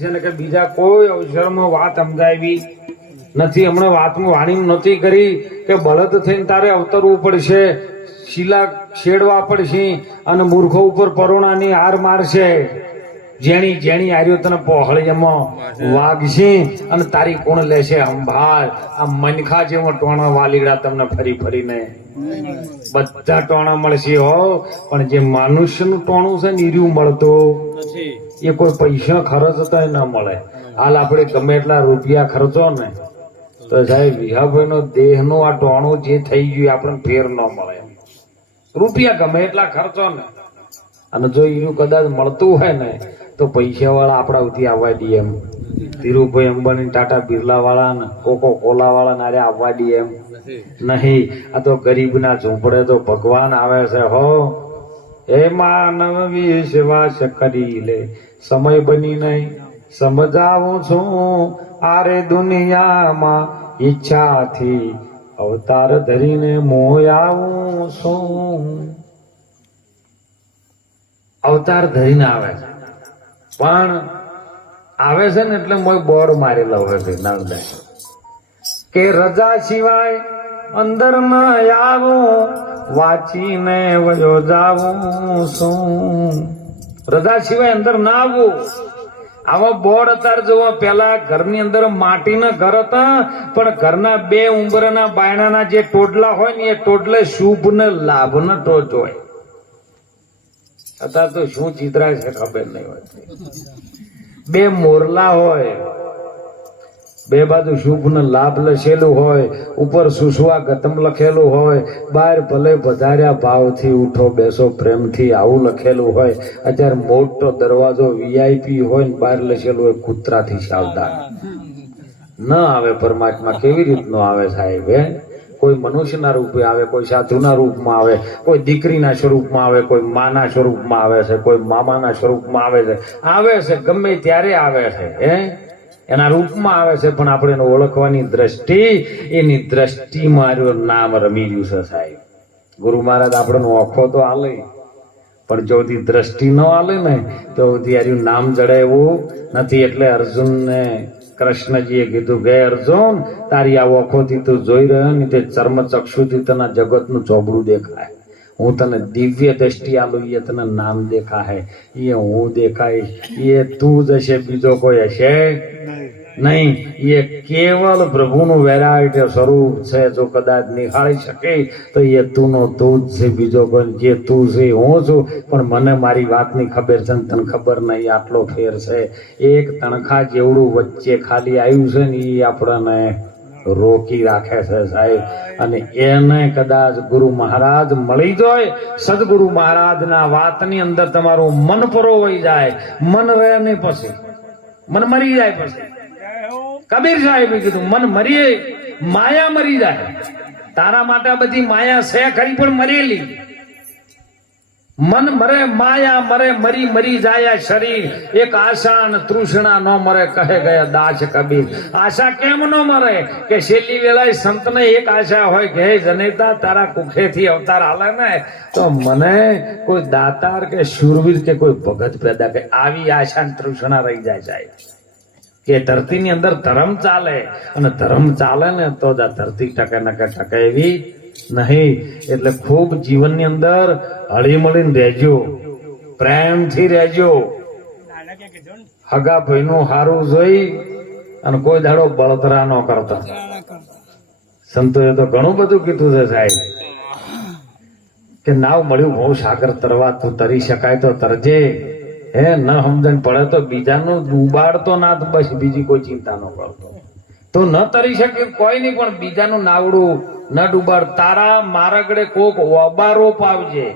છે બીજા કોઈ અવસરમાં વાત સમજાવી નથી. હમણાં વાતમાં વાણી નથી કરી કે બળદ થઈને તારે અવતરવું પડશે, શીલા છેડવા પડશે અને મૂર્ખો ઉપર પરોણાની હાર મારશે. જેણી જેણી આર્યો તને પહોળિયામાં વાગશે અને તારી કોણ લેશે અંભાર આ મનખા જેવો ટોણા વાલીડા તમને ફરી ફરીને. બધા ટોણા મળશે હો, પણ જે માનુષ્યનું ટોણું છે ને, ઈર્યું મળતું. એ કોઈ પૈસા ખર્ચતા ન મળે. હાલ આપણે ગમે એટલા રૂપિયા ખર્ચો ને, તો સાહેબ વિહાભાઈ નો દેહનું આ ટોણું જે થઈ ગયું આપણને ફેર ન મળે. રૂપિયા ગમે એટલા ખર્ચો ને, અને જો એનું કદાચ મળતું હોય ને, તો પૈસા વાળા આપણા ઉથી આવવા દઈએ એમ. ધીરુભાઈ અંબાણી, ટાટા બિરલા વાળા ને કોકો કોલા વાળા ને અરે આવવા દઈએ એમ. નહીં, આ તો ગરીબના ઝૂંપડે તો ભગવાન આવે છે હો. હે માનવ વિશ્વાસ કરી લે. સમય બની નહીં. સમજાવું છું, આરે દુનિયામાં ઈચ્છાથી અવતાર ધરીને મોયાવું છું. અવતાર ધરીને આવે છે. પણ આવે છે ને એટલે મોય બોર્ડ મારેલો હોય છે નામદાર કે રજા સિવાય અંદર ન આવું, વાંચીને વયો જાવું શું રજા સિવાય અંદર ના આવવું. આવા બોર્ડ અત્યારે જોવા પેલા ઘરની અંદર માટીના ઘર હતા, પણ ઘરના બે ઉંબરના બાયણાના જે ટોડલા હોય ને એ ટોડલે શુભ ને લાભ ને ટોચ હોય અત્યારે તો શું ચિત્રા છે ખબર નહીં હોય. બે મોરલા હોય. બે બાજુ શુભ ને લાભ લખેલું હોય, ઉપર સુસવા ગતમ લખેલું હોય બહાર ભલે વધાર્યા ભાવથી ઉઠો, બેસો પ્રેમથી આવું લખેલું હોય. અત્યારે મોટો દરવાજો વીઆઈપી હોય ને બહાર લખેલું હોય, કૂતરાથી સાવધાન. ન આવે પરમાત્મા, કેવી રીતનો આવે સાહેબ, હે? કોઈ મનુષ્યના રૂપે આવે, કોઈ સાધુના રૂપમાં આવે, કોઈ દીકરીના સ્વરૂપમાં આવે, કોઈ માના સ્વરૂપમાં આવે છે, કોઈ મામાના સ્વરૂપમાં આવે છે. આવે છે, ગમે ત્યારે આવે છે, હે? એના રૂપમાં આવે છે, પણ આપણે એને ઓળખવાની દ્રષ્ટિ, એની દ્રષ્ટિમાં આર્યું નામ રમી ગયું છે સાહેબ. ગુરુ મહારાજ આપણને ઓખો તો આલે પણ જો દ્રષ્ટિ ન આલે ને, તો આર્યું નામ જડે નથી એટલે અર્જુનને કૃષ્ણજીએ કીધું કે અર્જુન, તારી આ ઓખોથી તું જોઈ રહ્યો ને, તે ચર્મ ચક્ષુથી તના જગતનું ચોબડું દેખાય. હું તને દિવ્ય દ્રષ્ટિ આલું તને નામ દેખાય એ હું દેખાય એ તું જ હશે, બીજો કોઈ હશે નહીં. એ કેવલ પ્રભુનું વેરાયટી સ્વરૂપ છે, જો કદાચ નિહાળી શકે, તો એ તું નો તું છે, બીજો કોઈ, જે તું છે હું છું. પણ મને મારી વાતની ખબર છે તને ખબર નહીં, આટલો ફેર છે. એક તણખા જેવડું વચ્ચે ખાલી આવ્યું છે ને એ આપણને રોકી રાખે છે સાહેબ. અને એને કદાચ ગુરુ મહારાજ મળી જાય, સદગુરુ મહારાજના વાતની અંદર તમારું મન પરોવાઈ જાય. મન રહે નહીં પછી. મન મરી જાય પછી. કબીર સાહેબે કીધું, મન મરીએ, માયા મરી જાય. તારા માટે બધી માયા છે ખરી પણ મરેલી. મન મરે માયા મરે, મરી મરી જાય શરીર. એક આશા અને તૃષ્ણા ન મરે, કહે ગયા દાસ કબીર. આશા કેમ ન મરે? કે છેલ્લી વેળાએ સંતને એક આશા હોય કે જનેતા, તારા કુખેથી અવતાર હાલે ને. તો મને કોઈ દાતાર કે શૂરવીર કે કોઈ ભગત પેદા કે આવી આશા ને તૃષ્ણા રહી જાય સાહેબ. કે ધરતીની અંદર ધર્મ ચાલે. અને ધર્મ ચાલે ને તો જ આ ધરતી ટકે નકે ટકે એવી નહીં, એટલે ખૂબ જીવનની અંદર હળીમળીને રહેજો. પ્રેમથી રહેજો. હગા ભાઈનું હારું જોઈ અને કોઈ દાડો બળતરા ન કરતા. સંતોએ તો ઘણું બધું કીધું છે સાહેબ. કે નાવ મળ્યું બહુ સાગર તરવા, તું તરી શકાય તો તરજે. હે, ન સમજણ પડે તો બીજાનું ડૂબાડતો ના બસ, બીજી કોઈ ચિંતા ન કરતો. તો ન તરી શકે કોઈ નહીં, પણ બીજાનું નાવડું ન ડૂબાડ. તારા મારગડે કોક ઓબારો પાવજે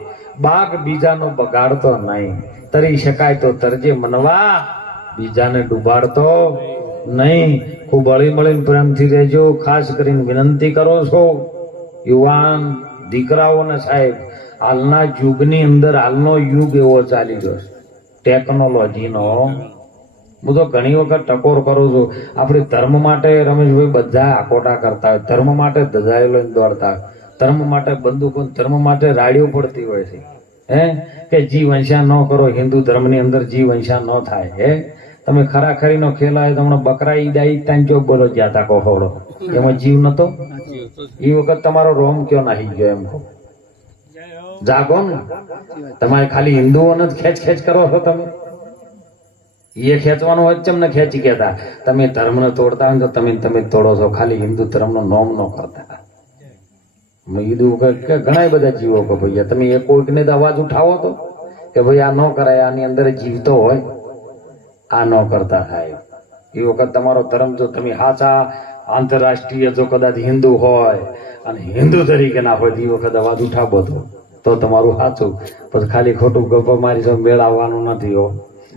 બાગ બીજાનો બગાડતો નહીં. તરી શકાય તો તરજે મનવા, બીજાને ડૂબાડતો નહીં. ખૂબ હળી મળીને પ્રેમથી રહેજો. ખાસ કરીને વિનંતી કરો છો, યુવાન દીકરાઓને સાહેબ, હાલના યુગની અંદર હાલનો યુગ એવો ચાલી રહ્યો છે. ટેકનોલોજીનો હું તો ઘણી વખત ટકોર કરું છું. આપણે ધર્મ માટે રમેશભાઈ બધા આકોટા કરતા હોય. ધર્મ માટે લઈને દોડતા હોય. ધર્મ માટે બંદૂકો ધર્મ માટે રાડીઓ પડતી હોય છે. હે? કે જી વંશા ન કરો, હિન્દુ ધર્મની અંદર જી વંશા ન થાય. હે? તમે ખરા ખરીનો ખેલ આવે, તમને બકરા ઈદ આવી ત્યાં જો બોલો જ્યાં તા કોહોડો એમાં જીવ નતો? એ વખત તમારો રોમ કયો નાહી ગયો એમ જાગો ને. તમારે ખાલી હિન્દુઓને જ ખેંચ ખેંચ કરો છો તમે? એ ખેંચવાનું હોય ચમને ખેંચી ગયા તમે ધર્મને તોડતા હોય તો તમે તમે તોડો છો. ખાલી હિન્દુ ધર્મનો નોમ ન કરતા. કીધું કે ઘણા બધા જીવો કે ભૈયા તમે એ કોઈકને તો અવાજ ઉઠાવો તો કે ભાઈ, આ ન કરાય, આની અંદર જીવતો હોય. આ ન કરતા થાય. એ વખત તમારો ધર્મ જો તમે સાચા આંતરરાષ્ટ્રીય જો કદાચ હિન્દુ હોય અને હિન્દુ તરીકે ના હોય એ વખત અવાજ ઉઠાવો તો. તો તમારું સાચું પછી ખાલી ખોટું ગપ્પા મારી મેળવવાનું નથી હો.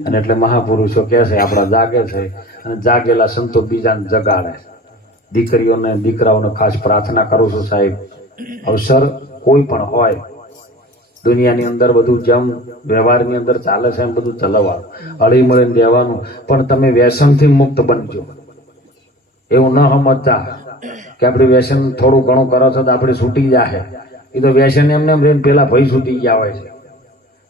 અને એટલે મહાપુરુષો કહે છે, આપણા જાગે છે. અને જાગેલા સંતો બીજાને જગાડે દીકરીઓને, દીકરાઓને ખાસ પ્રાર્થના કરું છું સાહેબ, અવસર કોઈ પણ હોય, દુનિયાની અંદર બધું જેમ વ્યવહારની અંદર ચાલે છે એમ બધું ચલાવવાનું હળી મળીને રહેવાનું. પણ તમે વ્યસનથી મુક્ત બનજો. એવું ન સમજતા કે આપણે વ્યસન થોડું ઘણું કરો છો તો આપણે છૂટી જાય એ તો વ્યસન એમને એમ રહીને પેલા ભય છૂટી ગયા હોય છે.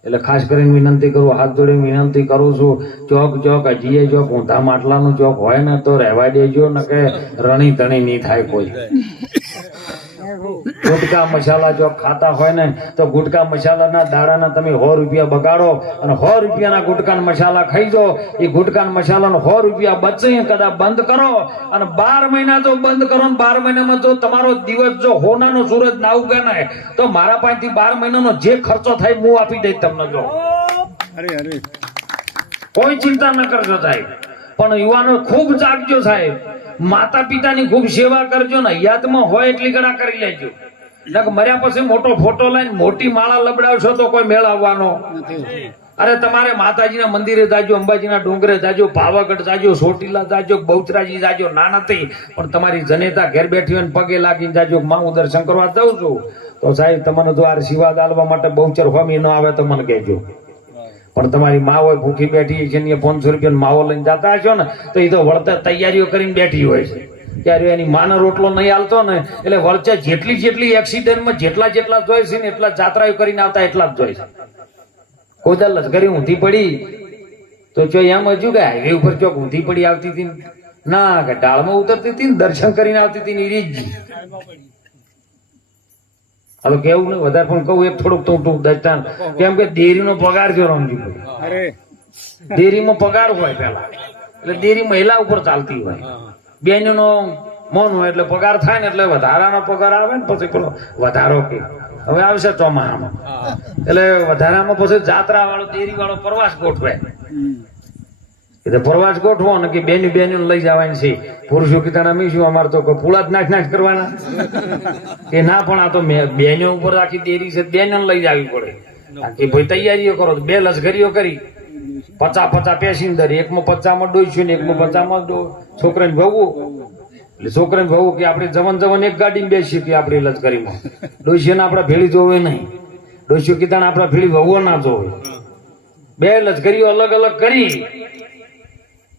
એટલે ખાસ કરીને વિનંતી કરું, હાથ જોડીને વિનંતી કરું છું, ચોક ચોક, હજીએ ચોક, ઊંધા માટલાનું ચોક હોય ને તો રહેવા દેજો ને કે રણી તણી નહીં થાય કોઈ. ગુટકા મસાલા જો ખાતા હોય ને તો ગુટકા મસાલાના દાડાના તમે સો રૂપિયા બગાડો અને સો રૂપિયાના ગુટકા મસાલા ખાઈ જો. એ ગુટકા મસાલાનો સો રૂપિયા બચે કદાચ બંધ કરો અને બાર મહિના જો બંધ કરો ને બાર મહિનામાં જો તમારો દિવસ જો હોનાનો સૂરજ ના ઉગે ને તો મારા પાસેથી બાર મહિનાનો જે ખર્ચો થાય હું આપી દઈશ તમને જો. અરે અરે. કોઈ ચિંતા ન કરજો સાહેબ. પણ યુવાનો ખૂબ જાગજો સાહેબ. માતા પિતાની ખૂબ સેવા કરજો ને, યાદમાં હોય એટલી ગણા કરી લેજો. મર્યા પછી મોટો ફોટો લઈને મોટી માળા લબડાવશો તો કોઈ મેળ અરે તમારે માતાજીના મંદિરે જાજો, અંબાજીના ડુંગરે જાજો પાવાગઢ જાજો સોટીલા જાજો, બહુચરાજી જાજો, ના નથી. પણ તમારી જનેતા ઘેર બેઠી હોય પગે લાગીને જાજો માં હું દર્શન કરવા જાઉં છું. તો સાહેબ, તમને જો આ શિવાદ આલવા માટે બહુચર હોમી ન આવે તો મને કહેજો. પણ તમારી માં હોય, ભૂખી બેઠી છે ને પાંચસો રૂપિયા માવો લઈને જતા હશો ને, તો એ તો વળતર તૈયારીઓ કરીને બેઠી હોય છે ત્યારે એની માનો રોટલો નહીં હાલતો ને, એટલે વળચે જેટલી જેટલી એક્સિડન્ટમાં જેટલા જેટલા જોઈ છે ને, એટલા જાત્રાઓ કરીને આવતા એટલા જ જોઈ છે કોઈ જ લશ્કરી ઊંધી પડી, તો જો એમ હજુ કે હાઈવે ઉપર ચોક ઊંધી પડી આવતી હતી ના કે ડાળમાં ઉતરતી હતી ને, દર્શન કરીને આવતી હતી ને એ રીત. હવે કેવું ને વધારે પણ કહું એક થોડુંક ટૂંક દર્શન કેમ કે દેરીનો પગાર જો રમજી ડેરીમાં પગાર હોય પેલા એટલે ડેરી મહિલા ઉપર ચાલતી હોય. બેનનો મન હોય એટલે પગાર થાય ને એટલે વધારાનો પગાર આવે ને પછી પેલો વધારો કે. હવે આવશે ચોમાસામાં એટલે વધારામાં પછી જાત્રા વાળો ડેરી વાળો પ્રવાસ ગોઠવે. એટલે પ્રવાસ ગોઠવો ને કે બેની બેની લઈ જવાની છે. પુરુષો કીધા મીશું અમારે તો પુળા જ નાખ નાખ કરવાના. કે ના, પણ આ તો બેનો ઉપર આખી દેરી છે બેને લઈ જવી પડે. કે ભાઈ તૈયારીઓ કરો બે લશ્કરીઓ કરી. પચા પચા પેસેન્જર એકમાં પચામાં ડોઈશું ને એકમાં પચામાં છોકરાને ભવવું એટલે છોકરાને ભવવું કે આપણે જવન જવન એક ગાડીમાં બેસી કે આપણી લશ્કરીમાં. ડોઈશીને આપણે ભેળી જોવે નહીં. ડોઈશીઓ કીધા આપણે ભેળી વહુઓ ના જોવે. બે લશ્કરીઓ અલગ અલગ કરી.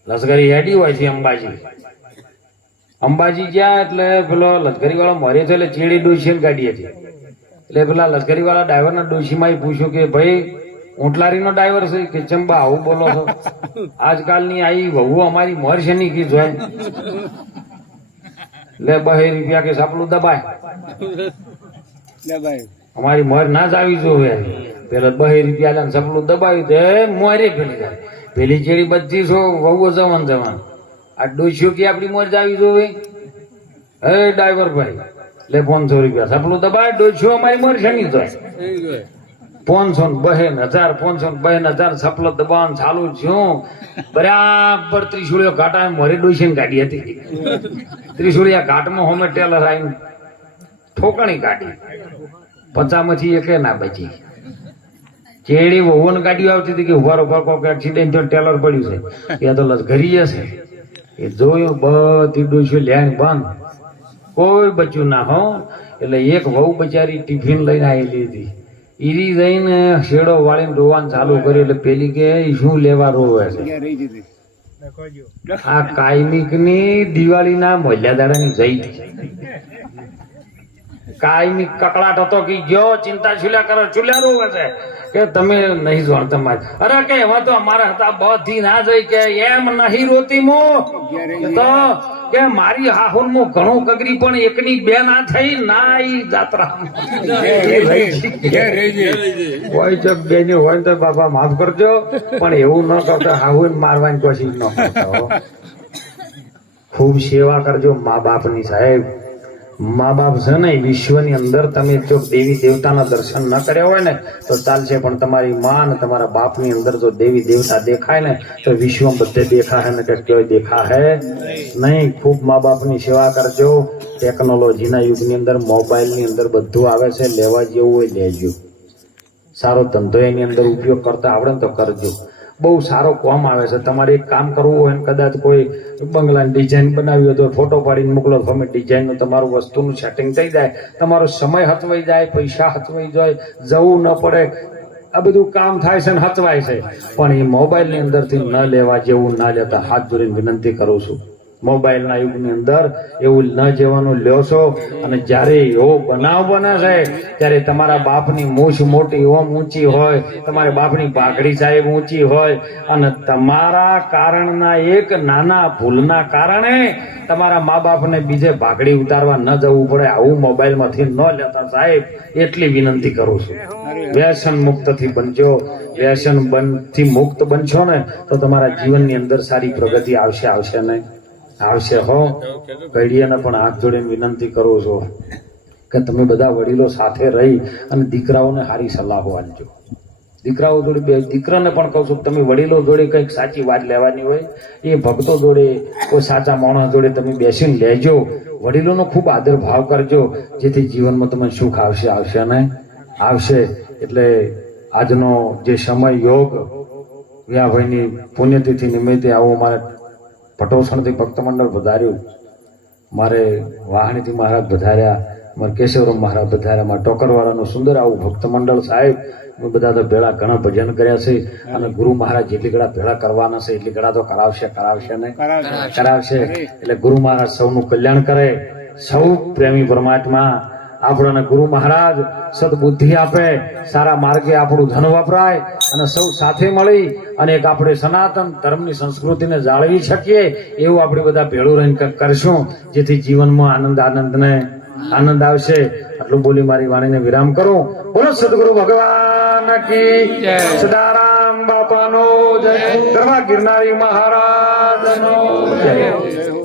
લશ્કરી હેડી હોય છે અંબાજી. અંબાજી ગયા એટલે પેલો લશ્કરી વાળો મરે છે એટલે ચીડી ડોસી કાઢીએ છીએ. એટલે પેલા લશ્કરી વાળા ડ્રાઈવર ના ડોસી માં પૂછ્યું કે ભાઈ ઊંટલારી નો ડ્રાઈવર છે? કે ચંબા આવું બોલો છો? આજકાલની આઈ વહુ અમારી મર છે નહીં કી જોય લે બહે રૂપિયા કે સાપલું દબાય. અમારી મર ના જ આવી જોવે પેલા બહે રૂપિયા લે સાપલું દબાવ્યું તે મોરે પેલી જાય. પેલી ચેડી બત્રીસો વહુ જવાન જવાન. આ ડોસ્યો કે આપડી મોર જ આવી જોવે? હે ડ્રાઈવર ભાઈ, લે પાંચસો રૂપિયા. સપલું દબાય ડોસ્યો અમારી મોર નહીં જોય. પાંચસો ને બહેન હજાર, પાંચસો ને બહેન હજાર સપલો દબાવવાનું ચાલુ છું બરાબર ત્રિશુળીઓ ઘાટા મોરે ડોસી ગાડી હતી. ત્રિશુળિયા ઘાટમાં હોમે ટેલર આવીને ઠોકણી કાઢી. પચામાંથી એકે ના બચી. ચેડી વહુને ગાડીઓ આવતી હતી કે ઉભાર ઊભા કોઈક એક્સિડન્ટ થયો ટેલર પડ્યું છે. ત્યાં તો લશ્કરી હશે એ જોયું બધી ડોસીઓ લેંગ બંધ. કોઈ બચ્યું ના હો. એટલે એક વહુ બચારી ટિફિન લઈને આવેલી હતી. ઈરી જઈને શેડો વાળીને રોવાનું ચાલુ કર્યું એટલે પેલી કે શું લેવા રોવે છે? આ કાયમિકની દિવાળી ના મોલ્યા દાડા ની જઈ કાયમી કકડાટ હતો કે ગયો, ચિંતા છુલ્યા કરો, છુલ્યા રોવે છે કે તમે નહીં જાણતા માર અરે કે એમાં તો અમારા હતા, બધી ના જઈ કે એમ નહીં રોતી મો તો કે મારી હાહુન મો ઘણું કગરી, પણ એકની બે ના થઈ ના ઈ જાત્રા રહેજે. હોય તો બેની હોય તો બાપા માફ કરજો, પણ એવું ન કરતો હાહુન મારવાની કોશિશ ન કરતા હો. ખૂબ સેવા કરજો મા બાપની સાહેબ મા બાપ છે ને વિશ્વની અંદર તમે જો દેવી દેવતાના દર્શન ન કર્યા હોય ને, તો ચાલશે. પણ તમારી માં અને તમારા બાપની અંદર જો દેવી દેવતા દેખાય ને, તો વિશ્વ બધે દેખાય ને કે ક્યાંય દેખાય નહીં. ખૂબ મા બાપની સેવા કરજો. ટેકનોલોજીના યુગની અંદર, મોબાઈલની અંદર બધું આવે છે. લેવા જેવું હોય લેજો. સારો ધંધો એની અંદર ઉપયોગ કરતા આવડે ને તો કરજો. બહુ સારો કોમ આવે છે. તમારે એક કામ કરવું હોય કદાચ કોઈ બંગલાની ડિઝાઇન બનાવી હોય તો ફોટો પાડીને મોકલો, તમે ડિઝાઇનનું તમારું વસ્તુનું સેટિંગ થઈ જાય. તમારો સમય હતવાઈ જાય, પૈસા હતવાઈ જાય, જવું ન પડે. આ બધું કામ થાય છે ને હતવાય છે. પણ એ મોબાઈલની અંદરથી ન લેવા જેવું ના લેતા હાથ જોડીને વિનંતી કરું છું. મોબાઈલના યુગની અંદર એવું ન જવાનું લ્યો અને જ્યારે એવો બનાવ બને ત્યારે તમારા બાપની મૂછ મોટી ઓમ ઊંચી હોય, તમારા બાપની પાઘડી સાહેબ ઊંચી હોય, અને તમારા કારણના એક નાના ભૂલના કારણે તમારા મા બાપને બીજે ભાગડી ઉતારવા ન જવું પડે. આવું મોબાઈલમાંથી ન લેતા સાહેબ, એટલી વિનંતી કરું છું. વ્યસન મુક્તથી બનજો. વ્યસન બનથી મુક્ત બનશો ને, તો તમારા જીવનની અંદર સારી પ્રગતિ આવશે આવશે નહીં. આવશે હો. કડીયાને પણ હાથ જોડીને વિનંતી કરું છું કે તમે બધા વડીલો સાથે રહી અને દીકરાઓને સારી સલાહો આપજો. દીકરાઓ જોડે બે દીકરાને પણ કહું છું તમે વડીલો જોડે કંઈક સાચી વાત લેવાની હોય, એ ભક્તો જોડે, કોઈ સાચા માણસ જોડે તમે બેસીને લેજો. વડીલોનો ખૂબ આદર ભાવ કરજો, જેથી જીવનમાં તમને સુખ આવશે આવશે ને? આવશે. એટલે આજનો જે સમય યોગ વ્યાભાઈની પુણ્યતિથિ નિમિત્તે આવો મારે પટોસણથી ભક્ત મંડળ વધાર્યું. મારે વાહણીથી મહારાજ વધાર્યા મારે કેશવરામ મહારાજ વધાર્યા મારા ટોકરવાળાનું સુંદર આવું ભક્ત મંડળ સાહેબ અમે બધા તો ભેળા ઘણા ભજન કર્યા છે અને ગુરુ મહારાજ જેટલી ઘડા ભેળા કરવાના છે એટલી ઘડા તો કરાવશે કરાવશે ને? કરાવશે. એટલે ગુરુ મહારાજ સૌનું કલ્યાણ કરે. સૌ પ્રેમી પરમાત્મા આપણને ગુરુ મહારાજ સદબુદ્ધિ આપે, સારા માર્ગે આપણું ધન વપરાય અને સૌ સાથે મળી અને એક આપણે સનાતન ધર્મની સંસ્કૃતિને જાળવી શકીએ એવું આપણે બધા ભેળું રહીને કરશું, જેથી જીવનમાં આનંદ આનંદને આનંદ આવશે. આટલું બોલી મારી વાણીને વિરામ કરું. બોલો સદગુરુ ભગવાન કી સદારામ બાપાનો જય. ગરબા ગિરનારી મહારાજનો જય.